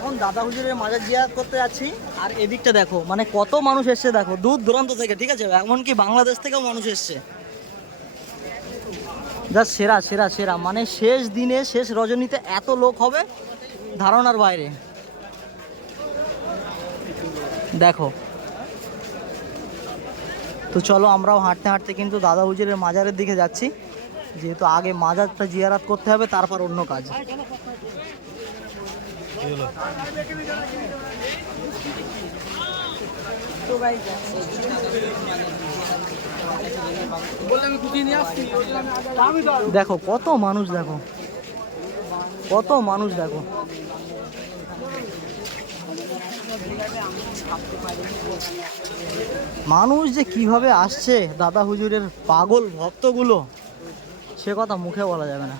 এখন দাদা হুজুরের মাজার জিয়ারত করতে যাচ্ছি। আর এদিকটা দেখো মানে কত মানুষ এসছে দেখো, দূর দূরান্ত থেকে, ঠিক আছে? এমনকি বাংলাদেশ থেকেও মানুষ এসছে। যা সেরা সেরা সেরা। মানে শেষ দিনে, শেষ রজনীতে এত লোক হবে, ধারণার বাইরে। দেখো। তো চলো আমরাও হাঁটতে হাঁটতে কিন্তু দাদা হুজুরের মাজারের দিকে যাচ্ছি। যেহেতু আগে মাজারটা জিয়ারাত করতে হবে, তারপর অন্য কাজ। দেখো, কত মানুষ দেখো। কত মানুষ দেখো। মানুষ যে কীভাবে আসছে, দাদা হুজুরের পাগল ভক্তগুলো। সে কথা মুখে বলা যাবে না।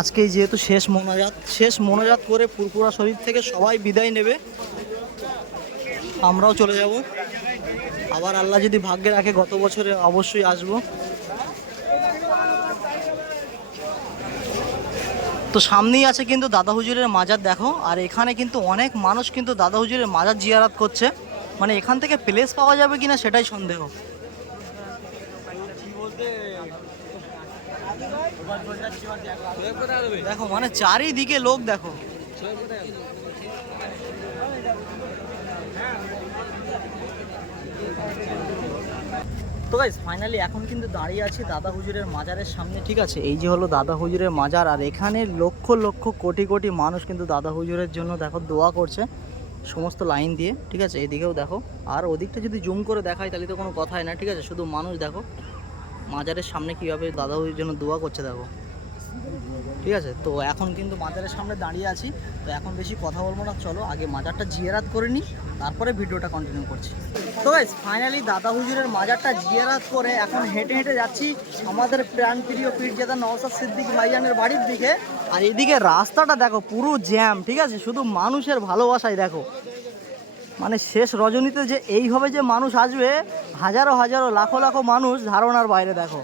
আজকে যেহেতু শেষ মোনাজাত শেষ মোনাজাত করে পুরপুরা শরীর থেকে সবাই বিদায় নেবে। আমরাও চলে যাব। আবার আল্লাহ যদি ভাগ্যে রাখে, গত বছরে অবশ্যই আসব। তো সামনেই আছে কিন্তু দাদা হুজুরের মাজার, দেখো। আর এখানে কিন্তু অনেক মানুষ কিন্তু দাদা হুজুরের মাজার জিয়ারাত করছে। মানে এখান থেকে প্লেস পাওয়া যাবে কিনা সেটাই সন্দেহ। দেখো মানে চারিদিকে লোক দেখো। তো গাইস ফাইনালি এখন কিন্তু দাঁড়িয়ে আছি দাদা হুজুরের মাজারের সামনে, ঠিক আছে? এই যে হলো দাদা হুজুরের মাজার, আর এখানে লক্ষ লক্ষ কোটি কোটি মানুষ কিন্তু দাদা হুজুরের জন্য দেখো দোয়া করছে, সমস্ত লাইন দিয়ে, ঠিক আছে? এদিকেও দেখো। আর ওদিকটা যদি জুম করে দেখায়, তাহলে তো কোনো কথাই না, ঠিক আছে? শুধু মানুষ দেখো। মাজারের সামনে কীভাবে দাদা হুজুরের জন্য দোয়া করছে দেখো। ঠিক আছে? তো এখন কিন্তু মাজারের সামনে দাঁড়িয়ে আছি। তো এখন বেশি কথা বলব না, চলো আগে মাজারটা জিয়ারাত করে নিই, তারপরে ভিডিওটা কন্টিনিউ করছি। তো গাইস ফাইনালি দাদা হুজুরের মাজারটা জিয়ারাত করে এখন হেঁটে হেঁটে যাচ্ছি আমাদের প্রাণপ্রিয় পীরজাদা নওসাদ সিদ্দিক ভাইজানের বাড়ির দিকে। আর এদিকে রাস্তাটা দেখো পুরো জ্যাম ঠিক আছে? শুধু মানুষের ভালোবাসায় দেখো। মানে শেষ রজনীতে যে এইভাবে যে মানুষ আসবে, হাজারো হাজারো, লাখো লাখো মানুষ ধারণার বাইরে, দেখো।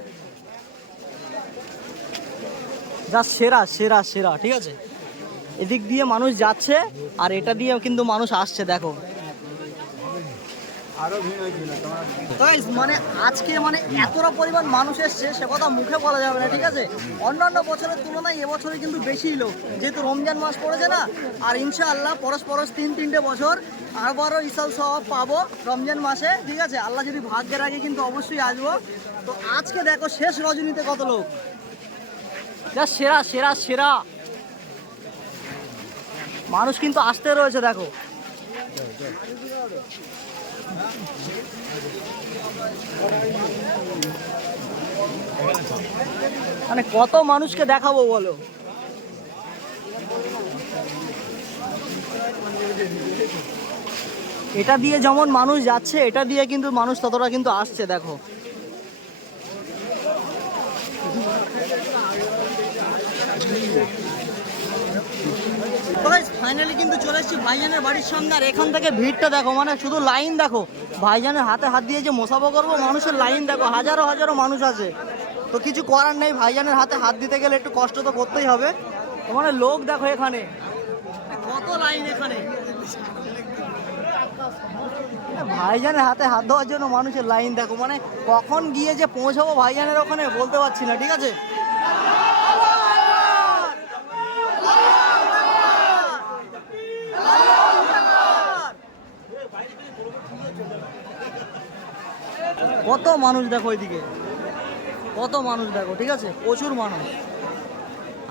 যা সেরা সেরা সেরা, ঠিক আছে? এদিক দিয়ে মানুষ যাচ্ছে, আর এটা দিয়ে কিন্তু মানুষ আসছে, দেখো। মানে আজকে মানে এতটা পরিমাণ মানুষ এসছে, সে কথা মুখে বলা যাবে না, ঠিক আছে? অন্যান্য বছরের তুলনায় এবছরে কিন্তু বেশি লোক। যেহেতু রমজান মাস পড়েছে না, আর ইনশাআল্লাহ পরশ তিন তিনটে বছর আবারও ইসাল সব পাবো রমজান মাসে, ঠিক আছে? আল্লাহ যদি ভাগ্যের আগে কিন্তু অবশ্যই আসব। তো আজকে দেখো শেষ রজনীতে কত লোক? যা সেরা সেরা সেরা। মানুষ কিন্তু আসতে রয়েছে, দেখো। মানে কত মানুষকে দেখাবো বলো? এটা দিয়ে যেমন মানুষ যাচ্ছে, এটা দিয়ে কিন্তু মানুষ ততটা কিন্তু আসছে, দেখো। ফাইনালি কিন্তু চলে এসেছি ভাইজানের বাড়ির সামনে। আর এখান থেকে ভিড়টা দেখো মানে শুধু লাইন দেখো। ভাইজানের হাতে হাত দিয়ে যে মোসাফা করব, মানুষের লাইন দেখো, হাজারো হাজারো মানুষ আছে। তো কিছু করার নেই, ভাইজানের হাতে হাত দিতে গেলে একটু কষ্ট তো করতেই হবে। মানে লোক দেখো এখানে। কত লাইন এখানে? ভাইজানের হাতে হাত দেওয়ার জন্য মানুষের লাইন দেখো। মানে কখন গিয়ে যে পৌঁছাবো ভাইজানের ওখানে বলতে পারছি না, ঠিক আছে? কত মানুষ দেখো ওইদিকে? কত মানুষ দেখো, ঠিক আছে? প্রচুর মানুষ।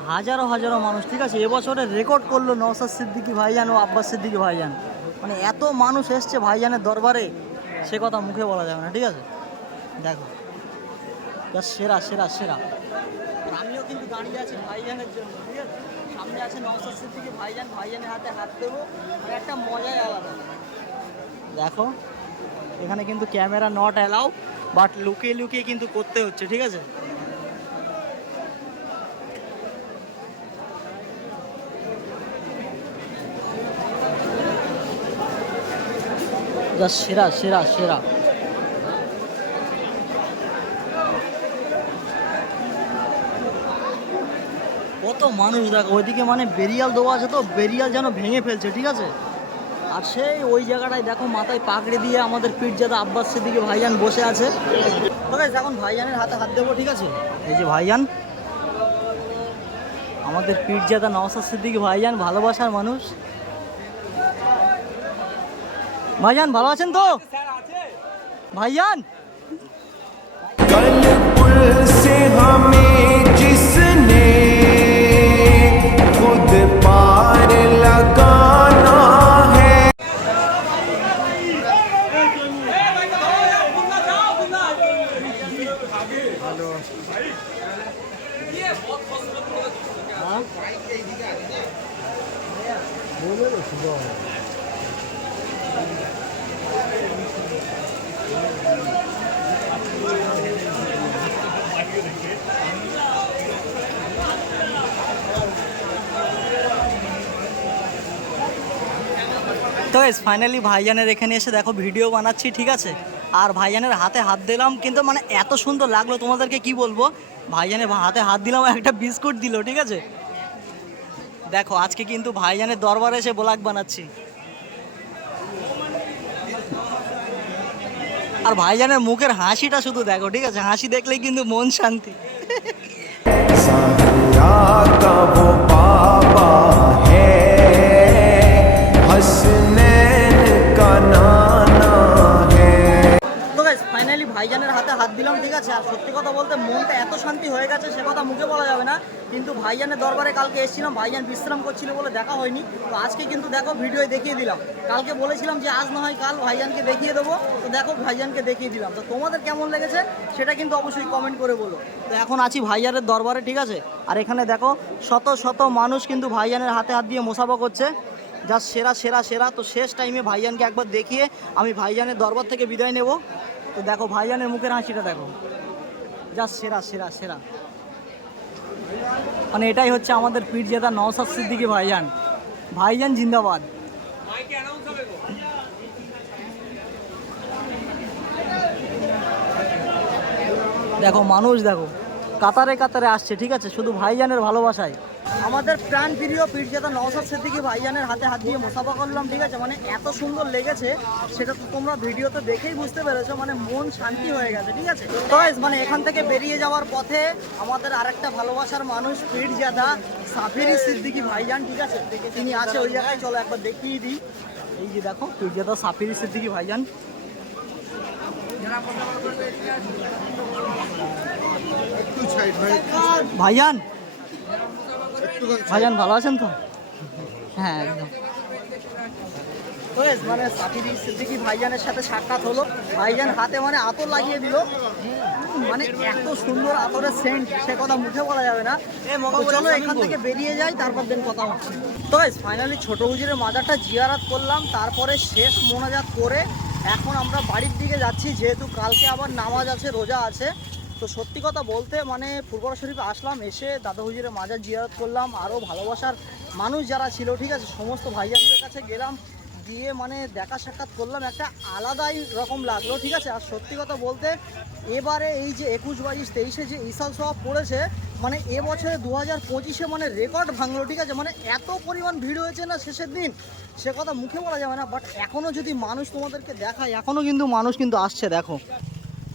হাজারো হাজারো মানুষ, ঠিক আছে? এবছরে রেকর্ড করল নওসাদ সিদ্দিকি ভাইজান ও আব্বাস সিদ্দিকি ভাইজান। মানে এত মানুষ এসছে ভাইজানের দরবারে, সে কথা মুখে বলা যাবে না, ঠিক আছে? দেখো। জাস্ট সেরা সেরা সেরা। আমিও কিন্তু দাঁড়িয়ে আছি ভাইজানের জন্য, ঠিক আছে? সামনে আছে নওসাদ সিদ্দিকি ভাইজান, ভাইজানের হাতে হাত দেবো। একটা মজাই আলাদা। দেখো। এখানে কিন্তু ক্যামেরা নট অ্যালাউ বাট লুকিয়ে লুকিয়ে কিন্তু করতে হচ্ছে, ঠিক আছে? সেরা সেরা সেরা। কত মানুষ দেখো, ওইদিকে মানে বেরিয়াল দেওয়া আছে তো বেরিয়াল যেন ভেঙে ফেলছে, ঠিক আছে? আর সেই ওই জায়গাটায় দেখো মাথায় পাকড়ে দিয়ে আমাদের পিঠজাদা আব্বাস দিকে ভাইজান বসে আছে। এখন ভাইজানের হাতে হাত দেবো, ঠিক আছে? এই যে ভাইজান, আমাদের পিঠজাদা নওসাদ সিদ্দিকি ভাইজান, ভালোবাসার মানুষ। ভাইজান, ভালো আছেন তো? ভাইজান! তো এস ফাইনালি ভাইজানের এখানে এসে দেখো ভিডিও বানাচ্ছি, ঠিক আছে? আর ভাইজানের হাতে হাত দিলাম, কিন্তু মানে এত সুন্দর লাগল, তোমাদেরকে কি বলব? ভাইজানের হাতে হাত দিলাম, একটা বিস্কুট দিল, ঠিক আছে? দেখো, আজকে কিন্তু ভাইজানের দরবারে এসে ব্লাগ বানাচ্ছি। আর ভাইজানের মুখের হাসিটা শুধু দেখো ঠিক আছে? হাসি দেখলেই কিন্তু মন শান্তি। ভাইজানের হাতে হাত দিলাম, ঠিক আছে? আর সত্যি কথা বলতে মনটা এত শান্তি হয়ে গেছে, সে কথা মুখে বলা যাবে না। কিন্তু ভাইজানের দরবারে কালকে এসেছিলাম, ভাইজান বিশ্রাম করছিল বলে দেখা হয়নি। তো আজকে কিন্তু দেখো ভিডিও দেখিয়ে দিলাম। কালকে বলেছিলাম যে আজ না হয় কাল ভাইজানকে দেখিয়ে দেবো। তো দেখো, ভাইজানকে দেখিয়ে দিলাম। তো তোমাদের কেমন লেগেছে, সেটা কিন্তু অবশ্যই কমেন্ট করে বলো। তো এখন আছি ভাইজানের দরবারে, ঠিক আছে? আর এখানে দেখো, শত শত মানুষ কিন্তু ভাইজানের হাতে হাত দিয়ে মোসাফা করছে। যা সেরা সেরা সেরা। তো শেষ টাইমে ভাইজানকে একবার দেখিয়ে আমি ভাইজানের দরবার থেকে বিদায় নেব। তো দেখো, ভাইজানের মুখের হাসিটা দেখো। যা সেরা সেরা সেরা। মানে এটাই হচ্ছে আমাদের পীর জেতা নওসাদ সিদ্দিকি ভাইজান। ভাইজান জিন্দাবাদ। দেখো, মানুষ দেখো, কাতারে কাতারে আসছে, ঠিক আছে? শুধু ভাইজানের ভালোবাসায়। আমাদের প্রাণ প্রিয় পীরজাদা নওসাদ সিদ্দিকি ভাইজানের হাতে হাত দিয়ে মোসাফা করলাম ঠিক আছে? মানে এত সুন্দর লেগেছে সেটা তো তোমরা ভিডিওতে দেখেই বুঝতে পেরেছ মানে মন শান্তি হয়ে গেছে ঠিক আছে? তো মানে এখান থেকে বেরিয়ে যাওয়ার পথে আমাদের আরেকটা ভালোবাসার মানুষ পীরজাদা সাফিরি সিদ্দিকি ভাইজান ঠিক আছে? তিনি আছে ওই জায়গায় চলো একবার দেখিয়ে দিই। এই যে দেখো পীরজাদা সাফিরি সিদ্দিকি ভাইজান। ভাইজান ভাইজান ভালো আছেন তো? হ্যাঁ একদম। মানে সিদ্দিকি ভাইজানের সাথে সাক্ষাৎ হলো। ভাইজান হাতে মানে আতর লাগিয়ে দিল। মানে এত সুন্দর আতরের সেন্ট সে কথা মুখে বলা যাবে না। চলো এখান থেকে বেরিয়ে যাই তারপর দিন কথা হচ্ছে তো ফাইনালি ছোট হুজুরের মাজারটা জিয়ারাত করলাম তারপরে শেষ মোনাজাত করে এখন আমরা বাড়ির দিকে যাচ্ছি যেহেতু কালকে আবার নামাজ আছে রোজা আছে। তো সত্যি কথা বলতে মানে ফুরবরা শরীফে আসলাম, এসে দাদা হুজুরের মাজার জিয়ারত করলাম আরও ভালোবাসার মানুষ যারা ছিল, ঠিক আছে, সমস্ত ভাইজানদের কাছে গেলাম, গিয়ে মানে দেখা সাক্ষাৎ করলাম, একটা আলাদাই রকম লাগল, ঠিক আছে, আর সত্যি কথা বলতে এবারে এই যে একুশ বাইশ তেইশে যে ইসাল সব পড়েছে মানে এবছরে দু হাজার পঁচিশে মানে রেকর্ড ভাঙলো, ঠিক আছে মানে এত পরিমাণ ভিড় হয়েছে না শেষের দিন, সে কথা মুখে বলা যাবে না বাট এখনও যদি মানুষ তোমাদেরকে দেখায় এখনও কিন্তু মানুষ কিন্তু আসছে, দেখো।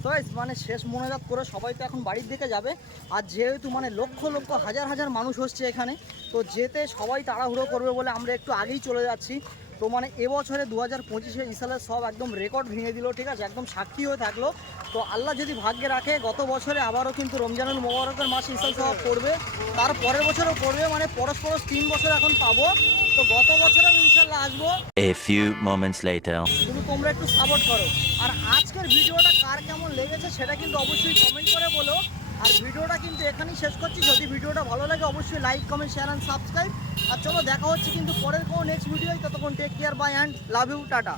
তো মানে শেষ মোনাজাত করে সবাই তো এখন বাড়ির দিকে যাবে। আর যেহেতু মানে লক্ষ লক্ষ হাজার হাজার মানুষ হচ্ছে এখানে, তো যেতে সবাই তাড়াহুড়ো করবে বলে আমরা একটু আগেই চলে যাচ্ছি। তো মানে এবছরে দু হাজার পঁচিশে ইসালের সব একদম রেকর্ড ভেঙে দিল ঠিক আছে? একদম সাক্ষী হয়ে থাকল। তো আল্লাহ যদি ভাগ্যে রাখে গত বছরে আবারও কিন্তু রমজানুল মোবারকের মাসে ইসাল সব পড়বে। তার পরের বছরও পড়বে মানে পরশ তিন বছর এখন পাবো। তো গত বছরেও ইনশাল্লাহ আসব। A few moments later. তোমরা একটু সাপোর্ট করো। আর আজকের ভিডিওটা কার কেমন লেগেছে সেটা কিন্তু অবশ্যই কমেন্ট করে বলো। আর ভিডিওটা কিন্তু এখানেই শেষ করছি। যদি ভিডিওটা ভালো লাগে, অবশ্যই like comment share and subscribe আর চলো, দেখা হচ্ছে কিন্তু পরের কোনো নেক্সট ভিডিও ততক্ষণ take care bye and love you tata.